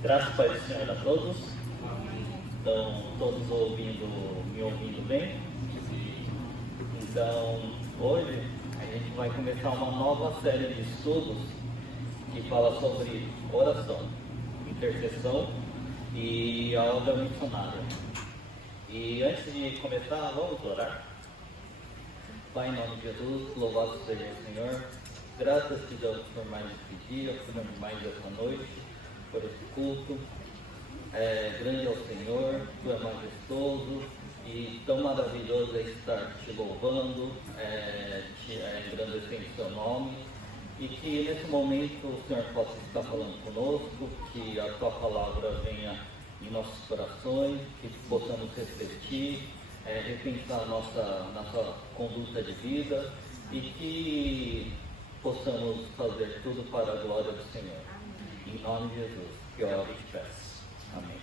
Graças Pai do Senhor a todos. Estão todos me ouvindo bem? Então, hoje a gente vai começar uma nova série de estudos que fala sobre oração, intercessão e a obra missionária. E antes de começar, vamos orar. Pai, em nome de Jesus, louvado seja o Senhor. Graças te damos por mais esse dia, por mais essa noite, por esse culto. Grande é o Senhor, tu é majestoso e tão maravilhoso é estar te louvando, engrandecendo o seu nome. E que nesse momento o Senhor possa estar falando conosco, que a tua palavra venha em nossos corações, que possamos refletir, repensar nossa conduta de vida e que possamos fazer tudo para a glória do Senhor. Em nome de Jesus, que eu oro e te peço. Amém.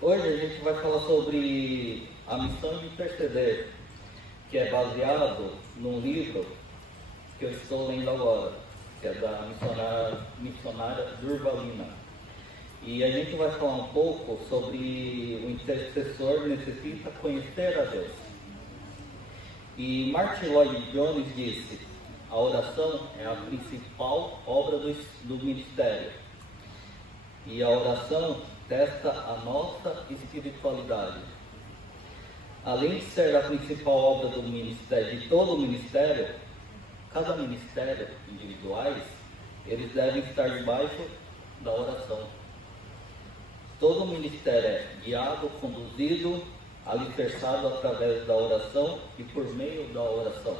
Hoje a gente vai falar sobre a missão de interceder, que é baseado num livro que eu estou lendo agora, que é da missionária Durvalina. E a gente vai falar um pouco sobre o intercessor necessita conhecer a Deus. E Martin Lloyd Jones disse: a oração é a principal obra do ministério. E a oração testa a nossa espiritualidade. Além de ser a principal obra do ministério, de todo o ministério, cada ministério individuais, eles devem estar debaixo da oração. Todo o ministério é guiado, conduzido, alicerçado através da oração e por meio da oração.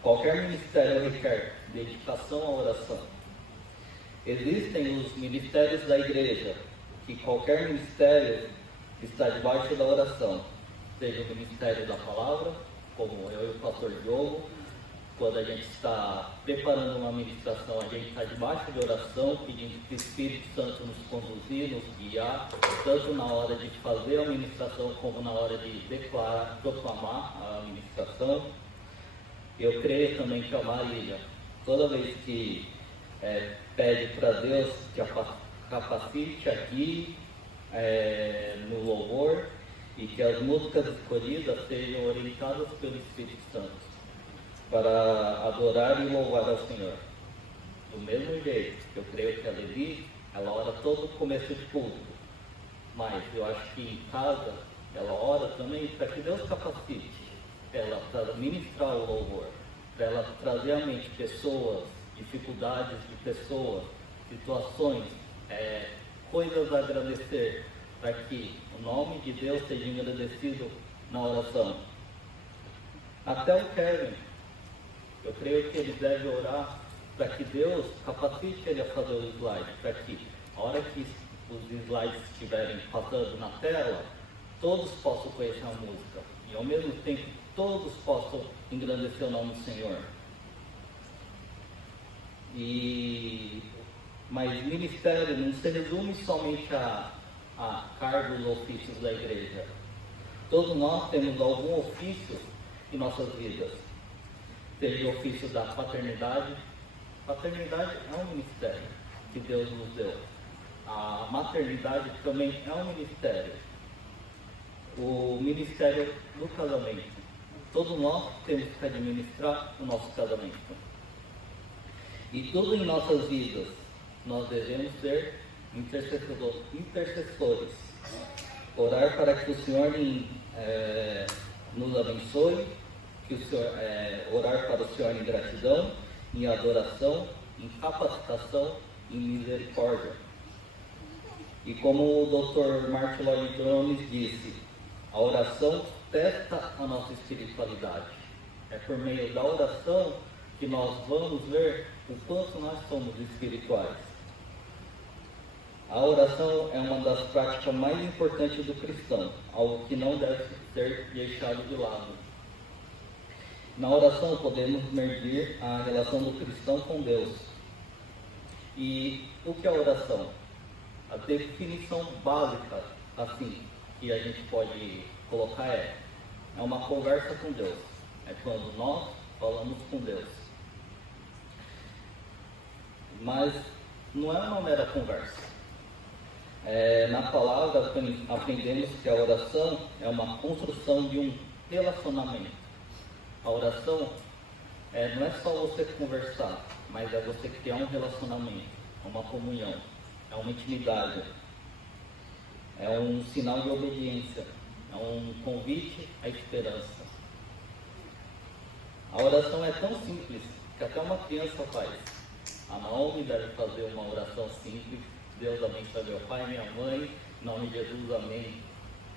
Qualquer ministério requer dedicação à oração. Existem os ministérios da igreja, que qualquer ministério está debaixo da oração, seja o ministério da palavra, como eu e o pastor Diogo. Quando a gente está preparando uma ministração, a gente está debaixo de oração, pedindo que o Espírito Santo nos conduzir, nos guiar, tanto na hora de fazer a ministração, como na hora de proclamar a ministração. Eu creio também que a Marília, toda vez que pede para Deus que a capacite aqui no louvor e que as músicas escolhidas sejam orientadas pelo Espírito Santo, para adorar e louvar ao Senhor. Do mesmo jeito, eu creio que a Levi, ela ora todo o começo de culto, mas eu acho que em casa, ela ora também para que Deus capacite ela para ministrar o louvor, para ela trazer à mente pessoas, dificuldades de pessoas, situações, coisas a agradecer, para que o nome de Deus seja engrandecido na oração. Até o Kevin, eu creio que ele deve orar para que Deus capacite ele a fazer os slides, para que a hora que os slides estiverem passando na tela, todos possam conhecer a música e ao mesmo tempo todos possam engrandecer o nome do Senhor. Mas ministério não se resume somente a cargos ou ofícios da igreja. Todos nós temos algum ofício em nossas vidas. Seja o ofício da paternidade. Paternidade é um ministério que Deus nos deu. A maternidade também é um ministério. O ministério do casamento. Todos nós temos que administrar o nosso casamento. E tudo em nossas vidas, nós devemos ser intercessores. Orar para que o Senhor nos abençoe, que o Senhor, orar para o Senhor em gratidão, em adoração, em capacitação, em misericórdia. E como o Dr. Martin Lloyd Jones disse, a oração testa a nossa espiritualidade. É por meio da oração que nós vamos ver o quanto nós somos espirituais. A oração é uma das práticas mais importantes do cristão, algo que não deve ser deixado de lado. Na oração podemos medir a relação do cristão com Deus. E o que é oração? A definição básica, assim, que a gente pode colocar é uma conversa com Deus. É quando nós falamos com Deus. Mas não é uma mera conversa. Na palavra aprendemos que a oração é uma construção de um relacionamento. A oração não é só você conversar, mas é você criar um relacionamento, uma comunhão, é uma intimidade, é um sinal de obediência, é um convite à esperança. A oração é tão simples que até uma criança faz. A Naomi deve fazer uma oração simples. Deus abençoe meu pai, minha mãe, em nome de Jesus, amém.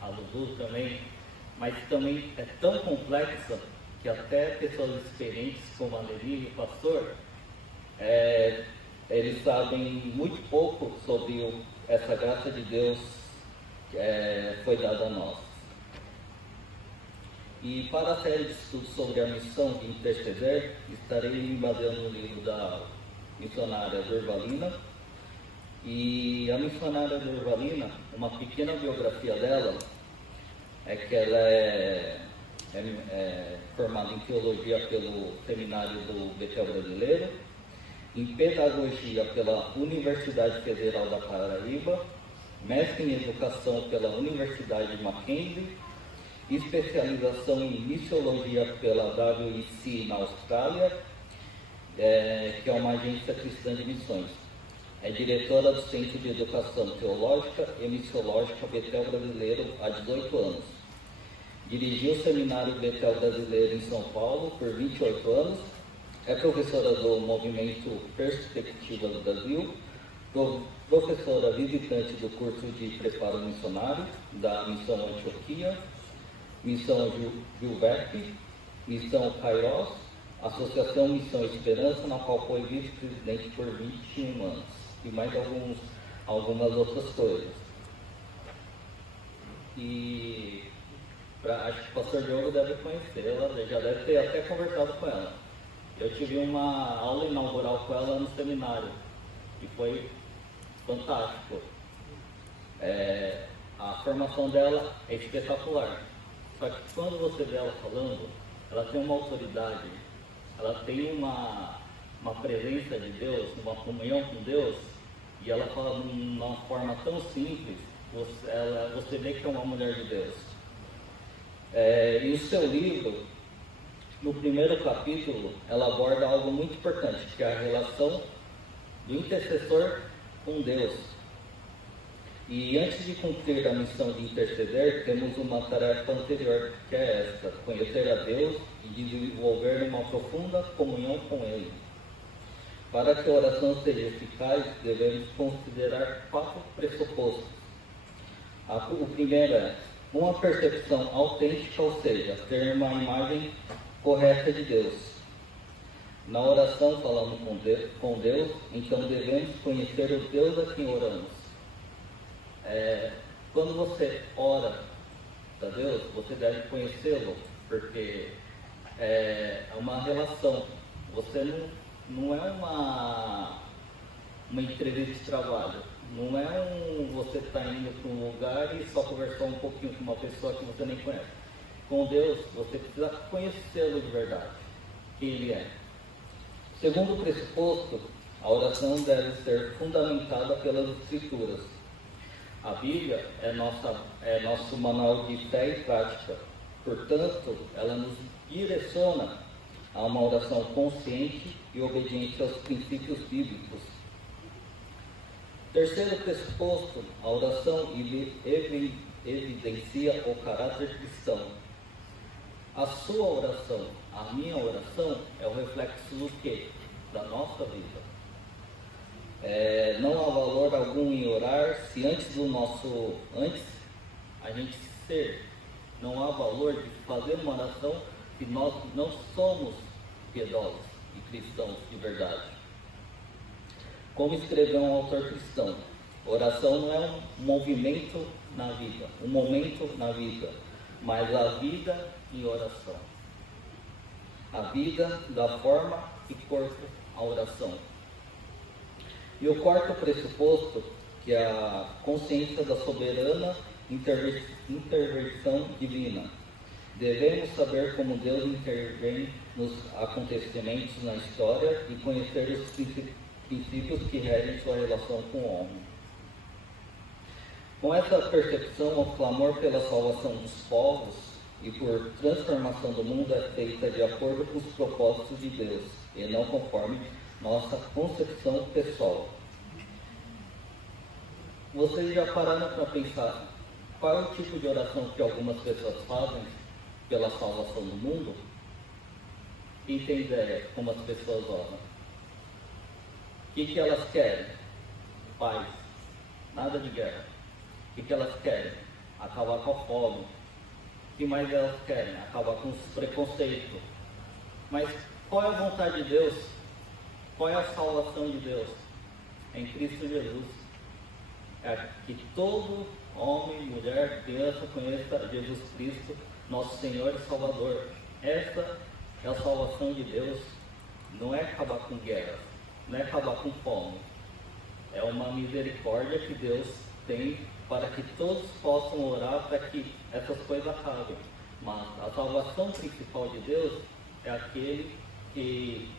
A Lulu também. Mas também é tão complexa que até pessoas experientes como a Nelly e o pastor, eles sabem muito pouco sobre essa graça de Deus que foi dada a nós. E para a série de estudos sobre a missão de interceder, estarei me baseando no livro da missionária Durvalina. E a missionária Durvalina, uma pequena biografia dela, é que ela é formada em teologia pelo Seminário do Betel Brasileiro, em pedagogia pela Universidade Federal da Paraíba, mestre em educação pela Universidade de Mackenzie, especialização em missiologia pela WEC na Austrália, que é uma agência cristã de missões. É diretora do Centro de Educação Teológica e Missiológica Betel Brasileiro há 18 anos. Dirigiu o Seminário Betel Brasileiro em São Paulo por 28 anos. É professora do Movimento Perspectiva do Brasil, professora visitante do curso de preparo missionário da Missão Antioquia, Missão Gilberto, Missão Kairos, Associação Missão Esperança, na qual foi vice-presidente por 21 anos, e mais algumas outras coisas. E acho que o pastor Diogo deve conhecê-la, já deve ter até conversado com ela. Eu tive uma aula inaugural com ela no seminário, e foi fantástico. A formação dela é espetacular. Só que quando você vê ela falando, ela tem uma autoridade, ela tem uma presença de Deus, uma comunhão com Deus, e ela fala de uma forma tão simples, você vê que é uma mulher de Deus. E o seu livro, no primeiro capítulo, ela aborda algo muito importante, que é a relação do intercessor com Deus. E antes de cumprir a missão de interceder, temos uma tarefa anterior, que é esta: conhecer a Deus e desenvolver uma profunda comunhão com Ele. Para que a oração seja eficaz, devemos considerar 4 pressupostos. O primeiro é uma percepção autêntica, ou seja, ter uma imagem correta de Deus. Na oração, falamos com Deus, então devemos conhecer o Deus a quem oramos. Quando você ora a Deus, você deve conhecê-lo, porque é uma relação. Você não é uma entrevista de trabalho. Não é você está indo para um lugar e só conversar um pouquinho com uma pessoa que você nem conhece. Com Deus, você precisa conhecê-lo de verdade, quem Ele é. Segundo pressuposto, a oração deve ser fundamentada pelas Escrituras. A Bíblia é nosso manual de fé e prática. Portanto, ela nos direciona a uma oração consciente e obediente aos princípios bíblicos. Terceiro pressuposto, a oração evidencia o caráter cristão. A sua oração, a minha oração, é o reflexo do quê? Da nossa vida. Não há valor algum em orar se antes a gente ser, não há valor de fazer uma oração se nós não somos piedosos e cristãos de verdade. Como escreveu um autor cristão, oração não é um movimento na vida, um momento na vida, mas a vida em oração. A vida dá forma e corpo à oração. E o quarto pressuposto, que é a consciência da soberana intervenção divina. Devemos saber como Deus intervém nos acontecimentos na história e conhecer os princípios que regem sua relação com o homem. Com essa percepção, o clamor pela salvação dos povos e por transformação do mundo é feita de acordo com os propósitos de Deus, e não conforme nossa concepção pessoal. Vocês já pararam para pensar qual é o tipo de oração que algumas pessoas fazem pela salvação do mundo? Quem tem ideia como as pessoas oram? O que elas querem? Paz. Nada de guerra. O que elas querem? Acabar com a fome. O que mais elas querem? Acabar com os preconceitos. Mas qual é a vontade de Deus? Qual é a salvação de Deus? É em Cristo Jesus. É que todo homem, mulher, criança conheça Jesus Cristo, nosso Senhor e Salvador. Essa é a salvação de Deus. Não é acabar com guerra, não é acabar com fome. É uma misericórdia que Deus tem para que todos possam orar para que essas coisas acabem. Mas a salvação principal de Deus é aquele que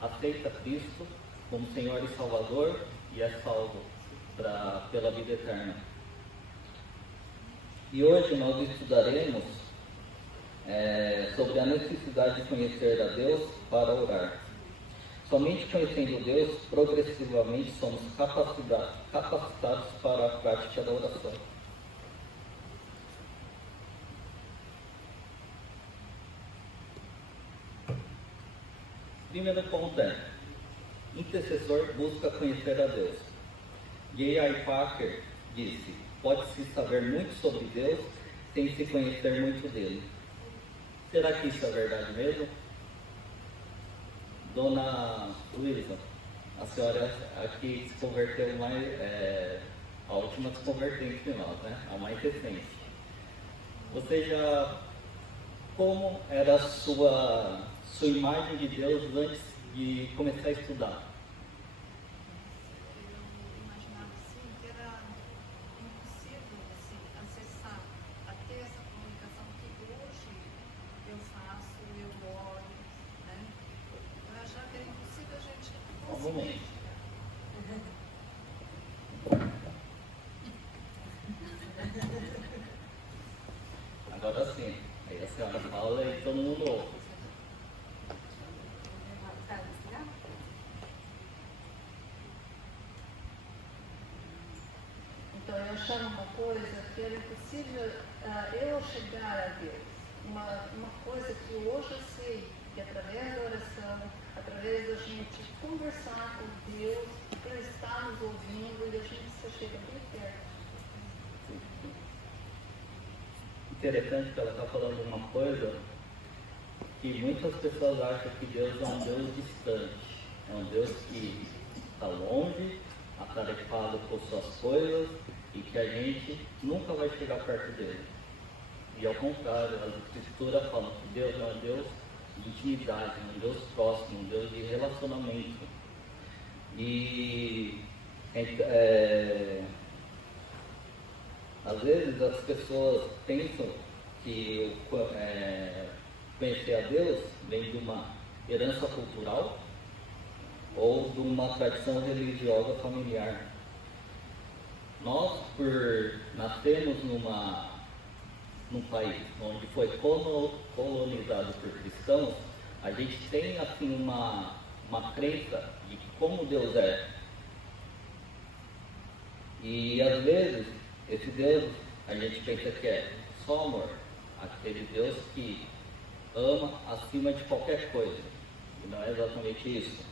aceita Cristo como Senhor e Salvador e é salvo pela vida eterna. E hoje nós estudaremos sobre a necessidade de conhecer a Deus para orar. Somente conhecendo Deus, progressivamente somos capacitados para a prática da oração. Primeiro ponto é: intercessor busca conhecer a Deus. J.I. Packer disse: pode-se saber muito sobre Deus sem se conhecer muito dele. Será que isso é verdade mesmo? Dona Luísa, a senhora aqui se converteu mais, a última se convertente de nós, né? A mais recente. Você já, como era a sua imagem de Deus antes de começar a estudar? Eu imaginava assim que era impossível assim, acessar até essa comunicação que hoje eu faço, eu oro, né? Eu achava que era impossível a gente conseguir. Agora sim, aí a senhora fala e todo mundo ouve. Então eu achava uma coisa que era impossível eu chegar a Deus. Uma coisa que hoje eu sei que através da oração, através da gente conversar com Deus, Ele está nos ouvindo e a gente se chega bem perto. Interessante que ela está falando uma coisa que muitas pessoas acham que Deus é um Deus distante, é um Deus que está longe, atarefado por suas coisas e que a gente nunca vai chegar perto dele. E ao contrário, as escrituras falam que Deus é um Deus de intimidade, um Deus próximo, um Deus de relacionamento. E às vezes as pessoas pensam que conhecer a Deus vem de uma herança cultural ou de uma tradição religiosa familiar. Nós, por nascermos num país onde foi colonizado por cristãos, a gente tem assim uma crença de como Deus é. E às vezes esse Deus a gente pensa que é só amor, aquele Deus que ama acima de qualquer coisa. E não é exatamente isso.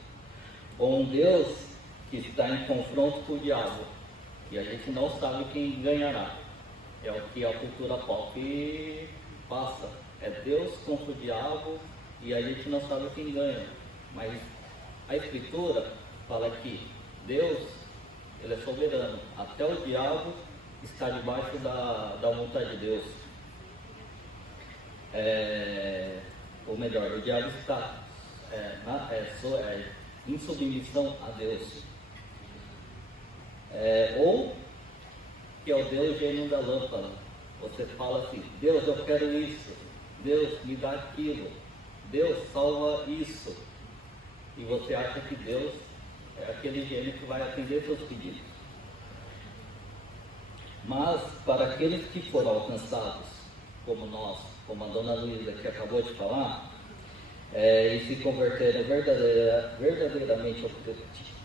Ou um Deus que está em confronto com o diabo e a gente não sabe quem ganhará. É o que a cultura pop passa. É Deus contra o diabo e a gente não sabe quem ganha. Mas a Escritura fala que Deus, Ele é soberano. Até o diabo está debaixo da vontade de Deus. Ou melhor, o diabo está em submissão a Deus. Ou que é o Deus gênio da lâmpada. Você fala assim: Deus, eu quero isso. Deus, me dá aquilo. Deus, salva isso. E você acha que Deus é aquele gênio que vai atender seus pedidos. Mas para aqueles que foram alcançados, como nós, como a dona Luísa que acabou de falar, e se converteram verdadeiramente ao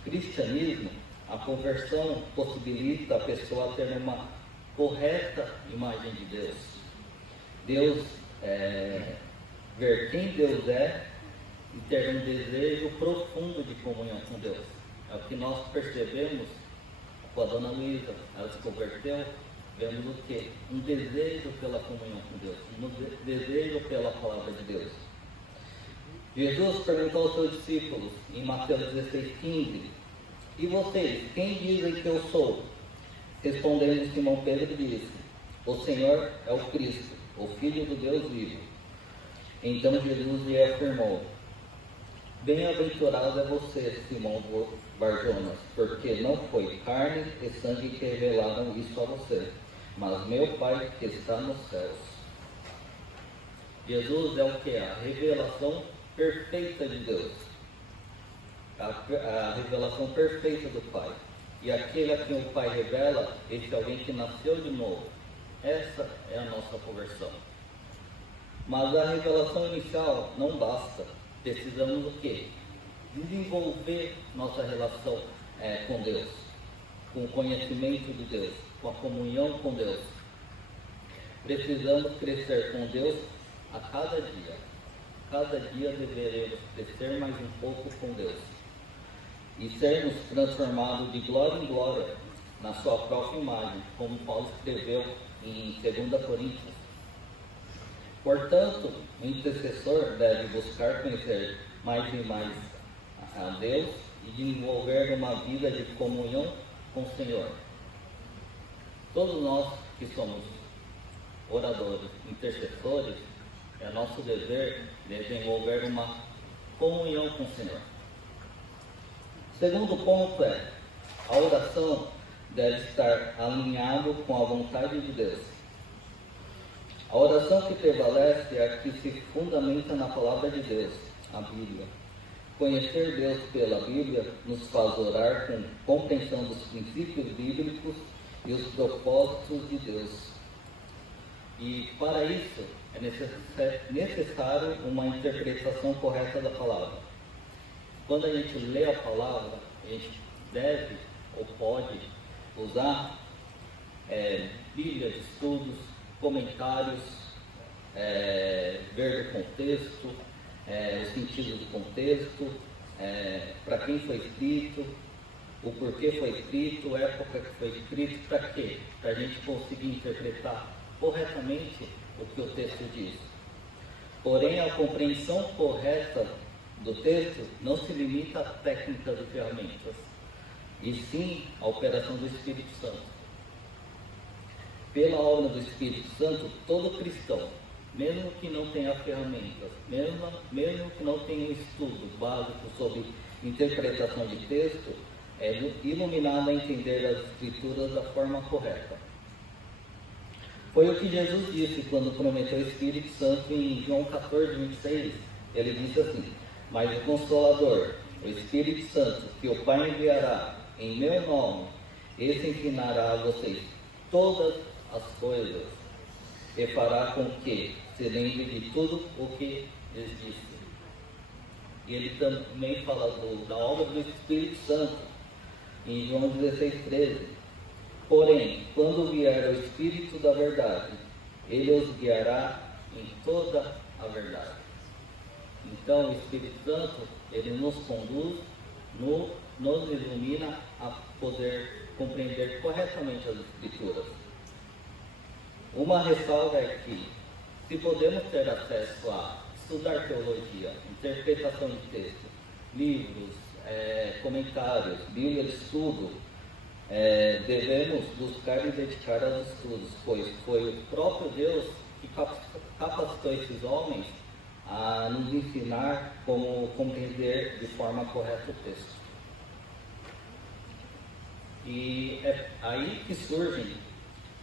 cristianismo, a conversão possibilita a pessoa ter uma correta imagem de Deus. Deus, ver quem Deus é e ter um desejo profundo de comunhão com Deus. É o que nós percebemos com a dona Luísa. Ela se converteu, vemos o quê? Um desejo pela comunhão com Deus, um desejo pela palavra de Deus. Jesus perguntou aos seus discípulos em Mateus 16:15: e vocês, quem dizem que eu sou? Respondendo Simão Pedro disse: o Senhor é o Cristo, o Filho do Deus vivo. Então Jesus lhe afirmou: bem-aventurado é você, Simão Barjonas, porque não foi carne e sangue que revelaram isso a você, mas meu Pai que está nos céus. Jesus é o que? A revelação perfeita de Deus, a revelação perfeita do Pai. E aquele a quem o Pai revela, esse é alguém que nasceu de novo. Essa é a nossa conversão. Mas a revelação inicial não basta. Precisamos o quê? Desenvolver nossa relação com Deus, com o conhecimento de Deus, com a comunhão com Deus. Precisamos crescer com Deus a cada dia. Cada dia deveremos crescer mais um pouco com Deus e sermos transformados de glória em glória na sua própria imagem, como Paulo escreveu em 2 Coríntios. Portanto, o intercessor deve buscar conhecer mais e mais a Deus e desenvolver uma vida de comunhão com o Senhor. Todos nós que somos oradores, intercessores, é nosso dever desenvolver uma comunhão com o Senhor. Segundo ponto a oração deve estar alinhado com a vontade de Deus. A oração que prevalece é a que se fundamenta na palavra de Deus, a Bíblia. Conhecer Deus pela Bíblia nos faz orar com compreensão dos princípios bíblicos e os propósitos de Deus. E para isso é necessário uma interpretação correta da palavra. Quando a gente lê a palavra, a gente deve ou pode usar Bíblia de estudos, comentários, ver o contexto, o sentido do contexto, para quem foi escrito, o porquê foi escrito, a época que foi escrito, para quê? Para a gente conseguir interpretar corretamente o que o texto diz. Porém, a compreensão correta do texto não se limita a técnicas e ferramentas, e sim à operação do Espírito Santo. Pela obra do Espírito Santo, todo cristão, mesmo que não tenha ferramentas, mesmo que não tenha um estudo básico sobre interpretação de texto, é iluminado a entender as Escrituras da forma correta. Foi o que Jesus disse quando prometeu o Espírito Santo em João 14:26. Ele disse assim: mas o Consolador, o Espírito Santo, que o Pai enviará em meu nome, esse ensinará a vocês todas as coisas e fará com que se lembre de tudo o que lhes disse. E ele também fala da obra do Espírito Santo em João 16:13. Porém, quando vier o Espírito da verdade, ele os guiará em toda a verdade. Então, o Espírito Santo, ele nos conduz, nos ilumina a poder compreender corretamente as Escrituras. Uma ressalva é que, se podemos ter acesso a estudar teologia, interpretação de texto, livros, comentários, Bíblia de estudo, devemos buscar e dedicar aos estudos, pois foi o próprio Deus que capacitou esses homens a nos ensinar como compreender de forma correta o texto. E é aí que surgem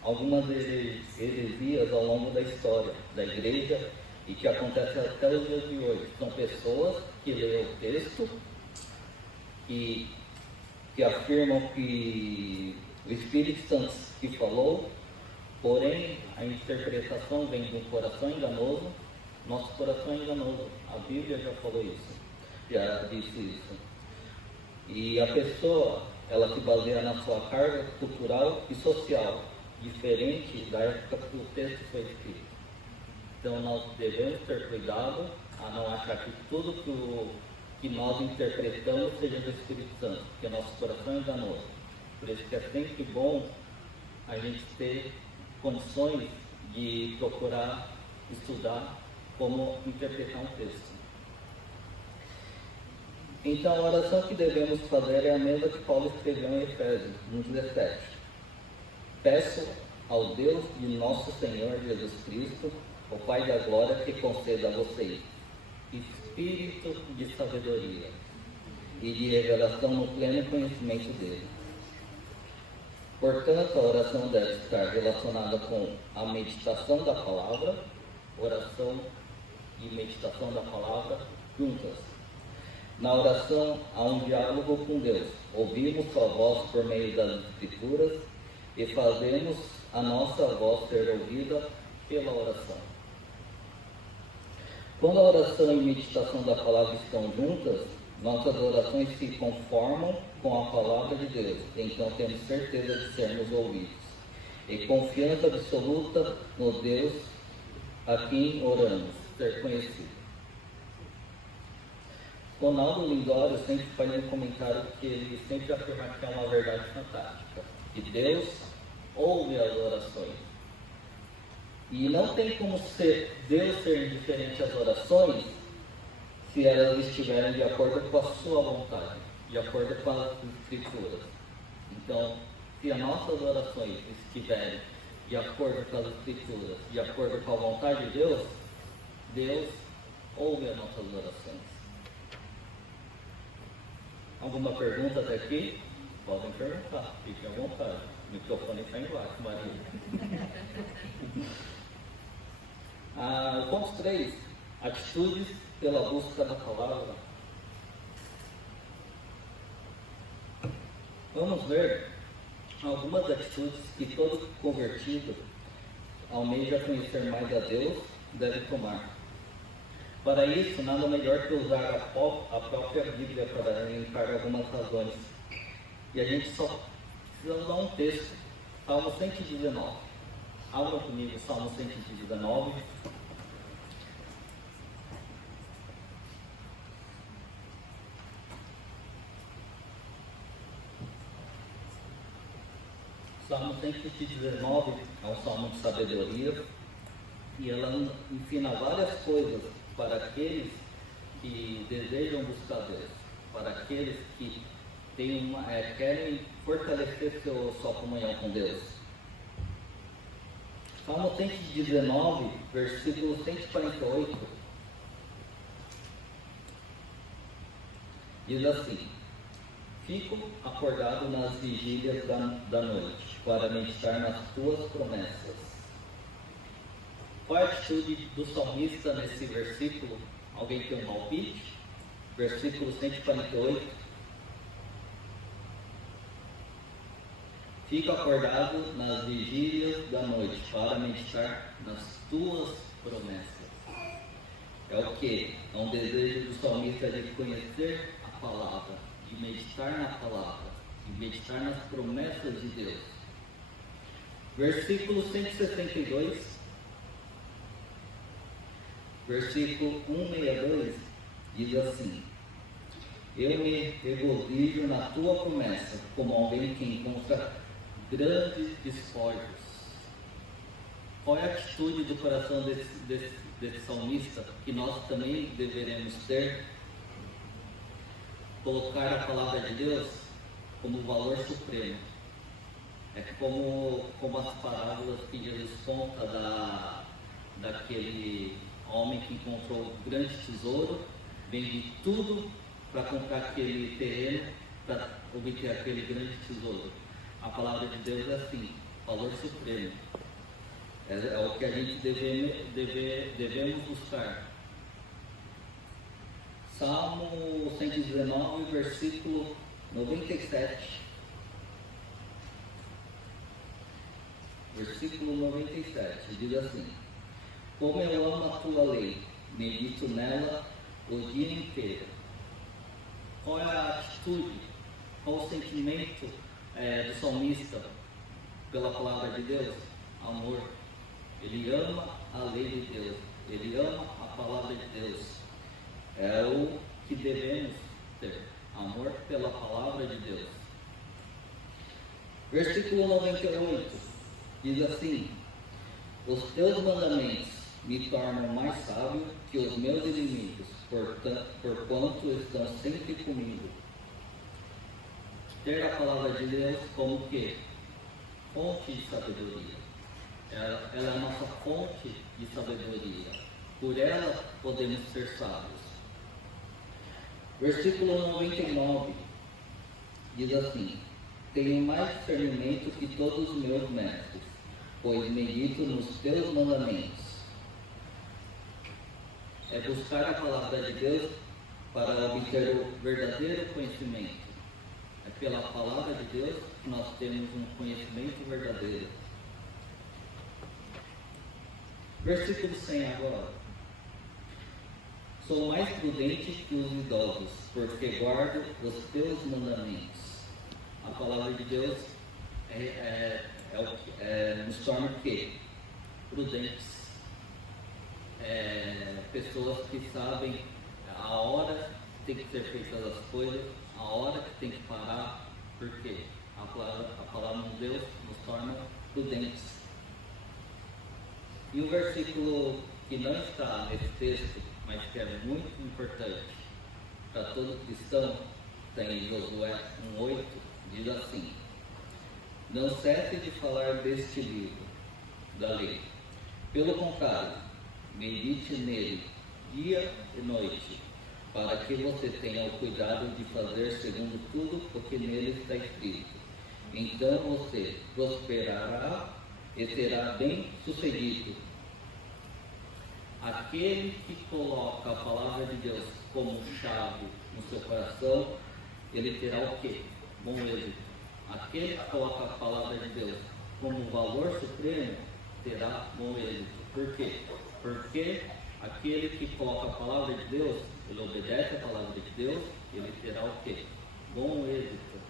algumas heresias ao longo da história da igreja e que acontecem até os dias de hoje. São pessoas que leem o texto e que afirmam que o Espírito Santo que falou, porém a interpretação vem do coração enganoso. Nosso coração é enganoso, a Bíblia já falou isso, já disse isso. E a pessoa, ela se baseia na sua carga cultural e social, diferente da época que o texto foi escrito. Então nós devemos ter cuidado a não achar que tudo que nós interpretamos seja do Espírito Santo, porque nosso coração é enganoso. Por isso que é sempre bom a gente ter condições de procurar estudar como interpretar um texto. Então a oração que devemos fazer é a mesma que Paulo escreveu em Efésios, no 17. Peço ao Deus de nosso Senhor Jesus Cristo, o Pai da Glória, que conceda a vocês espírito de sabedoria e de revelação no pleno conhecimento dele. Portanto, a oração deve estar relacionada com a meditação da palavra, oração e meditação da palavra juntas. Na oração há um diálogo com Deus. Ouvimos sua voz por meio das Escrituras e fazemos a nossa voz ser ouvida pela oração. Quando a oração e meditação da palavra estão juntas, nossas orações se conformam com a palavra de Deus, então temos certeza de sermos ouvidos e confiança absoluta no Deus a quem oramos ser conhecido. Ronaldo Lindório sempre faz um comentário que ele sempre afirma que é uma verdade fantástica, que Deus ouve as orações. E não tem como Deus ser indiferente às orações se elas estiverem de acordo com a sua vontade, de acordo com as Escrituras. Então, se as nossas orações estiverem de acordo com as Escrituras, de acordo com a vontade de Deus, Deus ouve as nossas orações. Alguma pergunta até aqui? Podem perguntar, fiquem à vontade. O microfone está embaixo, Maria. Ponto 3. Atitudes pela busca da palavra. Vamos ver algumas atitudes que todo convertido almeja conhecer mais a Deus deve tomar. Para isso, nada melhor que usar a própria Bíblia para limpar algumas razões. E a gente só precisa usar um texto, Salmo 119. Abra comigo Salmo 119. Salmo 119 é um salmo de sabedoria e ela ensina várias coisas para aqueles que desejam buscar Deus, para aqueles que querem fortalecer sua comunhão com Deus. Salmo 119, versículo 148, diz assim: fico acordado nas vigílias da noite, para meditar nas tuas promessas. Qual é a atitude do salmista nesse versículo? Alguém tem um palpite? Versículo 148. Fico acordado nas vigílias da noite, para meditar nas tuas promessas. É o que? É um desejo do salmista de conhecer a palavra, de meditar na palavra, de meditar nas promessas de Deus. Versículo 162, versículo 162, diz assim: eu me regozijo na tua promessa, como alguém que encontra grandes despojos. Qual é a atitude do coração desse salmista que nós também deveremos ter? Colocar a palavra de Deus como valor supremo. É como as parábolas que Jesus conta daquele homem que encontrou um grande tesouro, vende tudo para comprar aquele terreno, para obter aquele grande tesouro. A palavra de Deus é assim, valor supremo. É o que a gente devemos buscar. Salmo 119, versículo 97, versículo 97, diz assim: como eu amo a tua lei, medito nela o dia inteiro. Qual é a atitude, qual o sentimento do salmista pela palavra de Deus? Amor. Ele ama a lei de Deus, ele ama a palavra de Deus. É o que devemos ter, amor pela palavra de Deus. Versículo 98 diz assim: os teus mandamentos me tornam mais sábio que os meus inimigos, porquanto estão sempre comigo. Ter a palavra de Deus como que? Fonte de sabedoria. Ela é a nossa fonte de sabedoria. Por ela podemos ser sábios. Versículo 99 diz assim: tenho mais discernimento que todos os meus mestres, pois medito nos teus mandamentos. É buscar a palavra de Deus para obter o verdadeiro conhecimento. É pela palavra de Deus que nós temos um conhecimento verdadeiro. Versículo 100 agora. Sou mais prudente que os idosos, porque guardo os teus mandamentos. A palavra de Deus nos torna o quê? Prudentes. Pessoas que sabem a hora que tem que ser feitas as coisas, a hora que tem que parar, porque a palavra de Deus nos torna prudentes. E o versículo que não está nesse texto, mas que é muito importante para todo cristão, está em Josué 1,8, diz assim: não cesse de falar deste livro da lei, pelo contrário, medite nele dia e noite, para que você tenha o cuidado de fazer segundo tudo o que nele está escrito. Então você prosperará e será bem sucedido. Aquele que coloca a palavra de Deus como chave no seu coração, ele terá o quê? Bom êxito. Aquele que coloca a palavra de Deus como valor supremo, terá bom êxito. Por quê? Porque aquele que coloca a palavra de Deus, ele obedece a palavra de Deus, ele terá o quê? Bom êxito.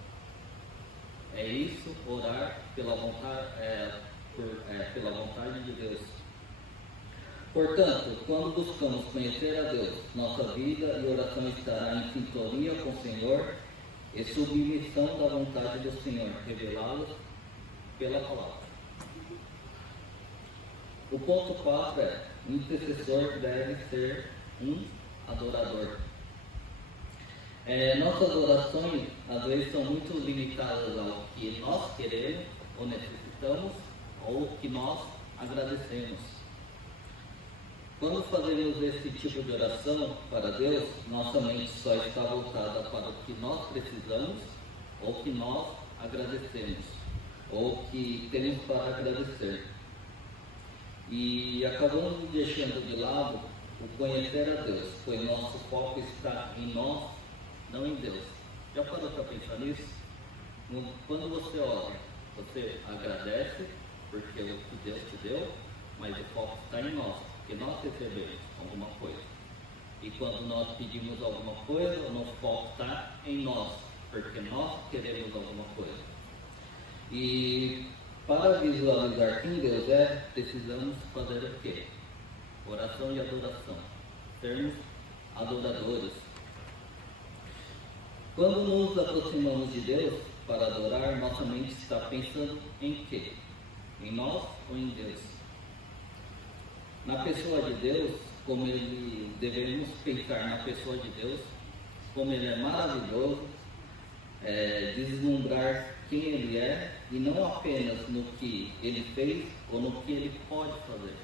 É isso, orar pela vontade de Deus. Portanto, quando buscamos conhecer a Deus, nossa vida e oração estará em sintonia com o Senhor e submissão da vontade do Senhor, revelá-los pela palavra. O ponto 4 é: o intercessor deve ser um adorador. Nossas orações às vezes são muito limitadas ao que nós queremos ou necessitamos ou o que nós agradecemos. Quando fazemos esse tipo de oração para Deus, nossa mente só está voltada para o que nós precisamos ou o que nós agradecemos ou o que temos para agradecer. E acabamos deixando de lado o conhecer a Deus, pois nosso foco está em nós, não em Deus. Já parou para pensar nisso? Quando você ora, você agradece porque o que Deus te deu, mas o foco está em nós, porque nós recebemos alguma coisa. E quando nós pedimos alguma coisa, o nosso foco está em nós, porque nós queremos alguma coisa. E para visualizar quem Deus é, precisamos fazer o quê? Oração e adoração. Sermos adoradores. Quando nos aproximamos de Deus para adorar, nossa mente está pensando em quê? Em nós ou em Deus? Na pessoa de Deus, como ele devemos pensar na pessoa de Deus, como ele é maravilhoso, deslumbrar quem ele é e não apenas no que ele fez ou no que ele pode fazer.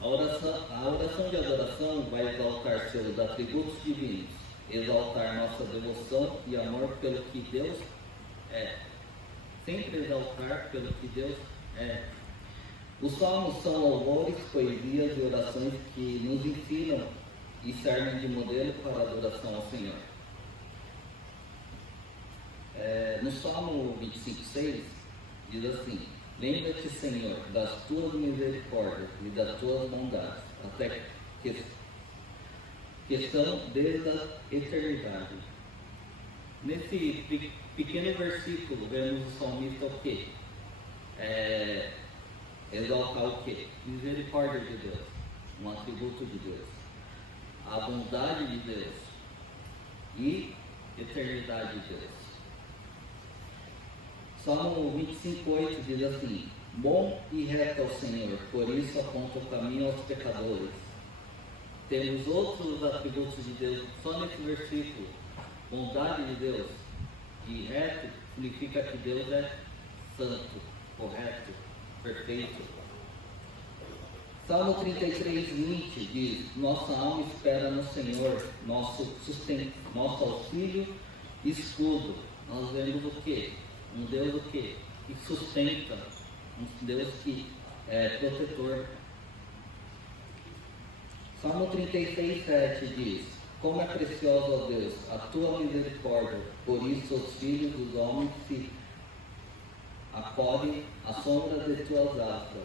A oração de adoração vai exaltar seus atributos divinos, exaltar nossa devoção e amor pelo que Deus é. Sempre exaltar pelo que Deus é. Os salmos são louvores, poesias e orações que nos ensinam e servem de modelo para a adoração ao Senhor. no Salmo 25:6, diz assim: lembra-te, Senhor, das tuas misericórdias e das tuas bondades, até que são desde a eternidade. Nesse pequeno versículo, vemos o salmista o quê? Exaltar o quê? Misericórdia de Deus, um atributo de Deus, a bondade de Deus e eternidade de Deus. Salmo 25:8 diz assim: bom e reto é o Senhor, por isso aponta o caminho aos pecadores. Temos outros atributos de Deus só nesse versículo. Bondade de Deus e reto significa que Deus é santo, correto, perfeito. Salmo 33:20 diz: nossa alma espera no Senhor, nosso sustento, nosso auxílio e escudo. Nós vemos o quê? Um Deus o quê? Que sustenta, um Deus que é protetor. Salmo 36:7 diz: como é preciosa, ó Deus, a tua misericórdia, por isso os filhos dos homens se acolhem à sombra de tuas asas.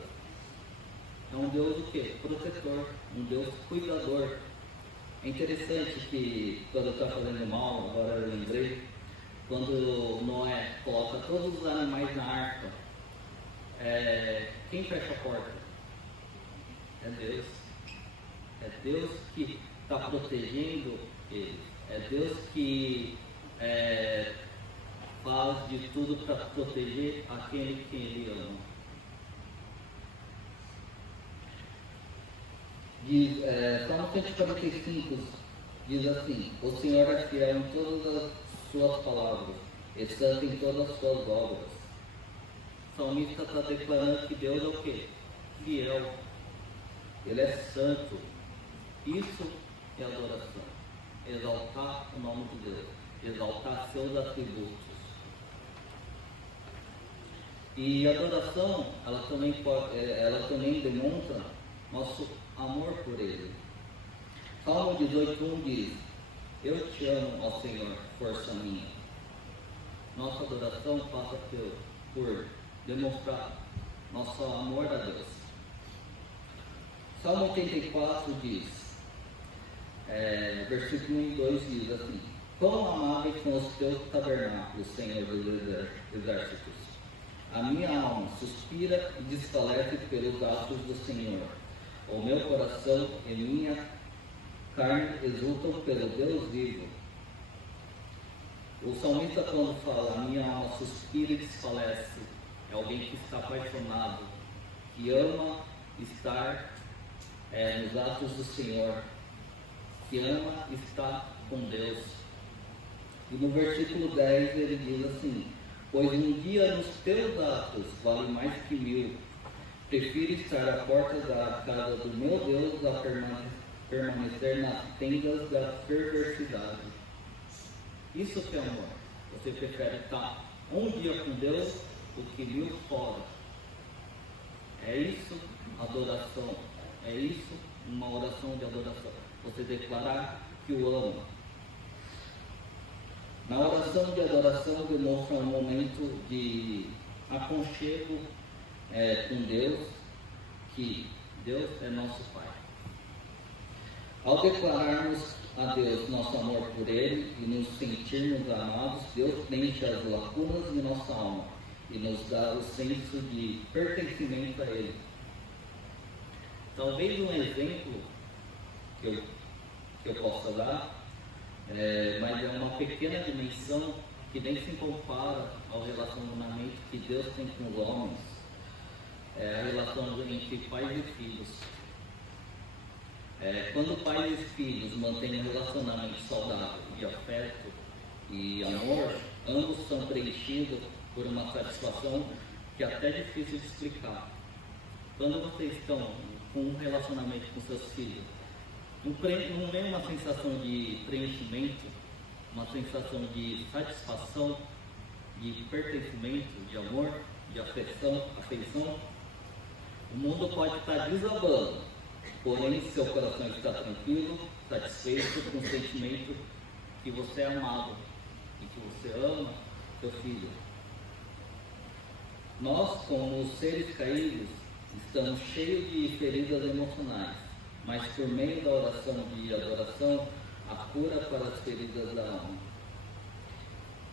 É um Deus o quê? Protetor, um Deus cuidador. É interessante que quando está fazendo mal, agora eu lembrei, quando Noé coloca todos os animais na arca, quem fecha a porta? É Deus. É Deus que está protegendo eles. É Deus que faz de tudo para proteger aquele que Ele ama. Salmo 145 diz assim: o Senhor é fiel em todas as suas palavras, e santo em todas as suas obras. O salmista está declarando que Deus é o quê? Fiel. Ele é santo. Isso é adoração. Exaltar o nome de Deus. Exaltar seus atributos. E a adoração, ela também demonstra nosso amor por Ele. Salmo 18:1 diz: eu te amo, ó Senhor, força minha. Nossa adoração passa por demonstrar nosso amor a Deus. Salmo 84 diz, versículo 1 e 2 diz assim: quão amáveis são os teus tabernáculos, Senhor dos exércitos. A minha alma suspira e desfalece pelos atos do Senhor. O meu coração e minha carne exultam pelo Deus vivo. O salmista, quando fala, a minha alma suspira e desfalece, é alguém que está apaixonado, que ama estar nos atos do Senhor, que ama estar com Deus. E no versículo 10 ele diz assim: pois um dia nos teus atos vale mais que 1000. Prefiro estar à porta da casa do meu Deus a permanecer nas tendas da perversidade. Isso que é amor. Você prefere estar um dia com Deus do que 1000 fora. É isso adoração. É isso uma oração de adoração. Você declarar que o ama. Na oração de adoração demonstra um momento de aconchego com Deus, que Deus é nosso Pai. Ao declararmos a Deus nosso amor por Ele e nos sentirmos amados, Deus preenche as lacunas de nossa alma e nos dá o senso de pertencimento a Ele. Talvez um exemplo que eu possa dar, mas é uma pequena dimensão que nem se compara ao relacionamento que Deus tem com os homens. É a relação entre pais e filhos. Quando pais e filhos mantêm um relacionamento saudável de afeto e amor, ambos são preenchidos por uma satisfação que é até difícil de explicar. Quando vocês estão com um relacionamento com seus filhos, não vem uma sensação de preenchimento, uma sensação de satisfação, de pertencimento, de amor, de afeição? O mundo pode estar desabando, porém seu coração está tranquilo, satisfeito com o sentimento que você é amado e que você ama teu filho. Nós, como seres caídos, estamos cheios de feridas emocionais, mas por meio da oração de adoração, a cura para as feridas da alma.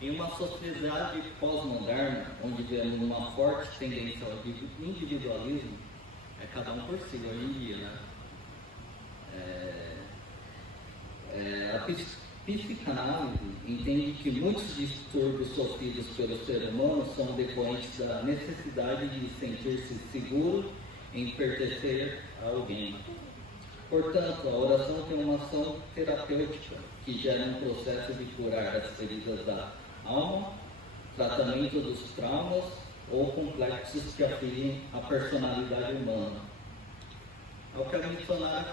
Em uma sociedade pós-moderna, onde vemos uma forte tendência ao individualismo, é cada um por si hoje em dia, né? A psicanálise entende que muitos distúrbios sofridos pelo ser humano são decorrentes da necessidade de sentir-se seguro em pertencer a alguém. Portanto, a oração tem uma ação terapêutica que gera um processo de curar as feridas da alma, tratamento dos traumas ou complexos que afligem a personalidade humana. O que a missionária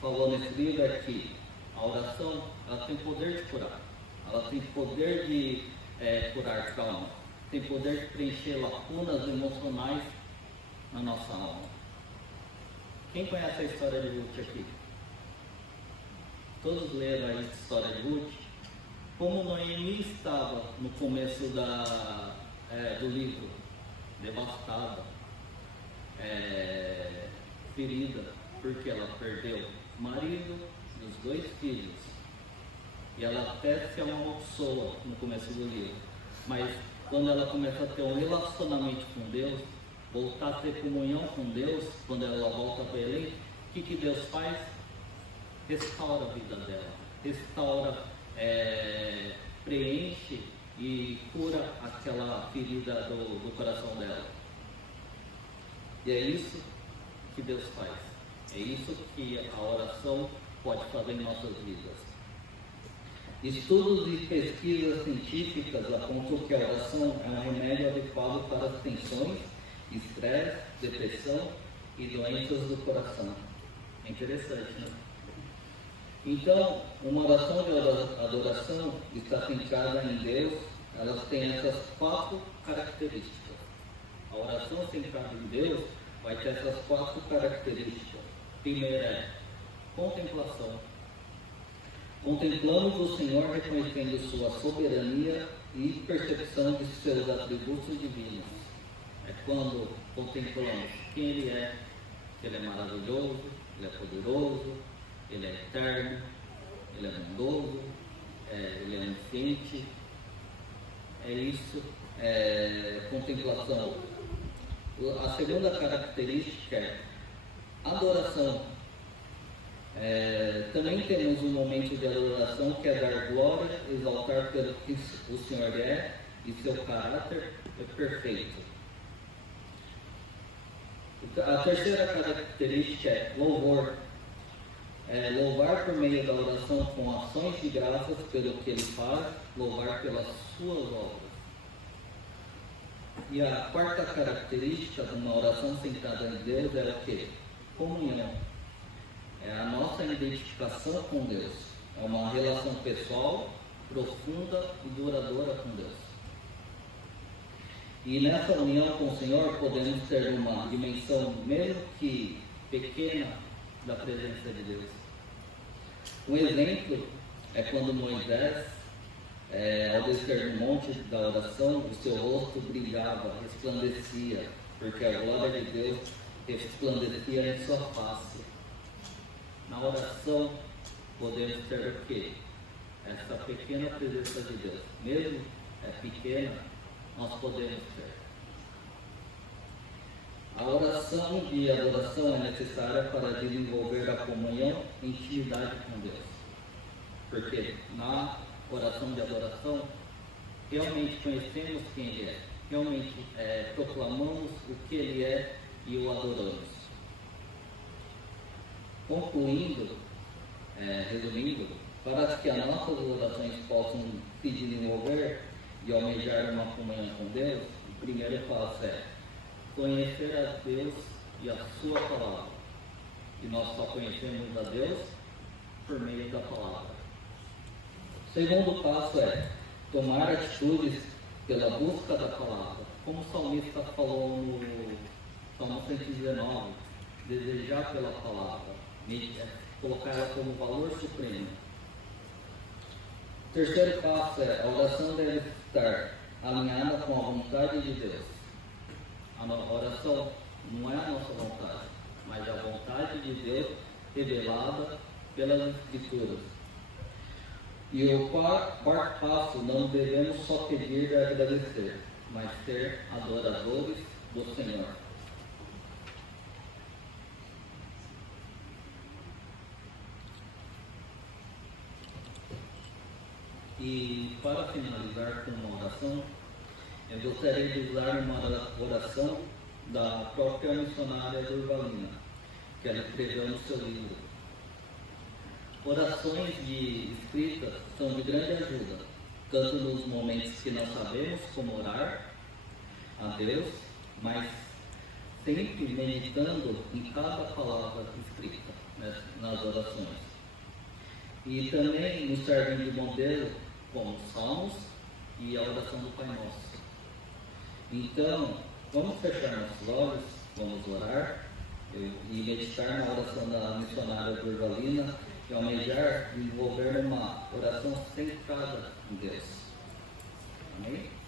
falou nesse livro é que a oração ela tem poder de curar, ela tem poder de curar traumas, tem poder de preencher lacunas emocionais na nossa alma. Quem conhece a história de Ruth aqui? Todos leram a história de Ruth? Como Noemi estava no começo do livro, devastada, ferida, porque ela perdeu o marido e os 2 filhos. E ela até se amaldiçoa no começo do livro. Mas quando ela começa a ter um relacionamento com Deus, voltar a ter comunhão com Deus, quando ela volta a Belém, o que Deus faz? Restaura a vida dela, restaura, preenche e cura aquela ferida do coração dela. E é isso que Deus faz, é isso que a oração pode fazer em nossas vidas. Estudos e pesquisas científicas apontam que a oração é um remédio adequado para as tensões, estresse, depressão e doenças do coração. É interessante, né? Então, uma oração de adoração está centrada em Deus, elas têm essas 4 características. A oração centrada em Deus vai ter essas 4 características. Primeiro é contemplação. Contemplamos o Senhor reconhecendo sua soberania e percepção de seus atributos divinos. É quando contemplamos quem Ele é maravilhoso, Ele é poderoso, Ele é eterno, Ele é bondoso, Ele é onisciente. É isso, contemplação. A segunda característica é adoração. Também temos um momento de adoração que é dar glória, exaltar pelo que o Senhor é e seu caráter é perfeito. A terceira característica é louvor. Louvar por meio da oração com ações de graças pelo que Ele faz, louvar pelas suas obras. E a quarta característica de uma oração centrada em Deus é o quê? Comunhão. É a nossa identificação com Deus. É uma relação pessoal, profunda e duradoura com Deus. E nessa união com o Senhor podemos ter uma dimensão, mesmo que pequena, da presença de Deus. Um exemplo é quando Moisés, ao descer no monte da oração, o seu rosto brilhava, resplandecia, porque a glória de Deus resplandecia em sua face. Na oração podemos ter o quê? Essa pequena presença de Deus. Mesmo pequena, nós podemos ter. A oração de adoração é necessária para desenvolver a comunhão e intimidade com Deus. Porque na oração de adoração, realmente conhecemos quem Ele é, realmente proclamamos o que Ele é e o adoramos. Concluindo, resumindo, para que as nossas orações possam se desenvolver e almejar uma comunhão com Deus, o primeiro passo é conhecer a Deus e a sua palavra. E nós só conhecemos a Deus por meio da palavra. O segundo passo é tomar atitudes pela busca da palavra. Como o salmista falou no Salmo 119, desejar pela palavra, colocar ela como valor supremo. O terceiro passo é a oração deve estar alinhada com a vontade de Deus. A oração não é a nossa vontade, mas a vontade de Deus revelada pelas Escrituras. E o quarto passo, não devemos só pedir e agradecer, mas ser adoradores do Senhor. E para finalizar com uma oração, eu gostaria de usar uma oração da própria missionária Durvalina, que ela escreveu no seu livro. Orações de escrita são de grande ajuda, tanto nos momentos que não sabemos como orar a Deus, mas sempre meditando em cada palavra escrita, né, nas orações. E também nos servem de modelo como os Salmos e a oração do Pai Nosso. Então, vamos fechar nossos olhos, vamos orar e meditar na oração da missionária Durvalina e almejar desenvolver uma oração centrada em Deus. Amém?